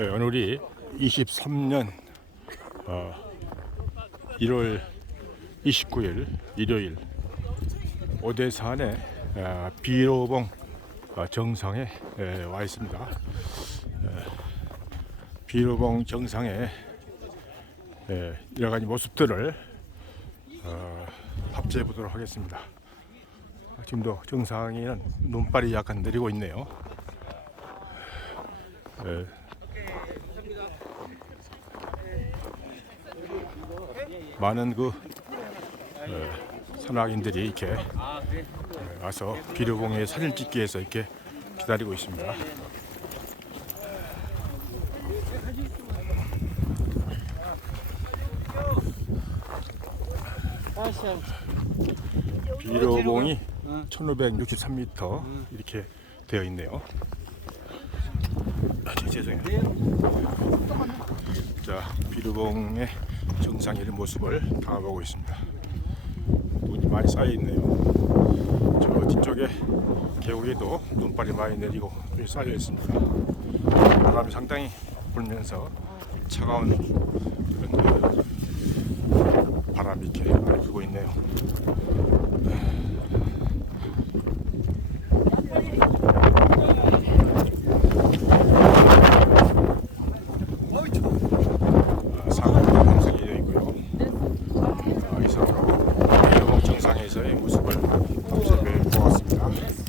네, 오늘이 23년 어, 1월 29일 일요일 오대산의 어, 비로봉 어, 정상에 에, 와 있습니다. 에, 비로봉 정상에 에, 여러 가지 모습들을 어, 합체해 보도록 하겠습니다. 지금도 정상에는 눈발이 약간 내리고 있네요. 에, 많은 그 어, 산악인들이 이렇게 어, 와서 비료봉에 사진 찍기 위해서 이렇게 기다리고 있습니다. 비료봉이 1563m 이렇게 되어 있네요. 아, 죄송해요. 자, 비루봉의 정상의 모습을 담아보고 있습니다. 눈이 많이 쌓여 있네요. 저 뒤쪽에 계곡에도 눈발이 많이 내리고 쌓여 있습니다. 바람이 상당히 불면서 차가운 그런 그 바람이 이렇게 불고 있네요. 저의 모습을 밤새 매일 보았습니다.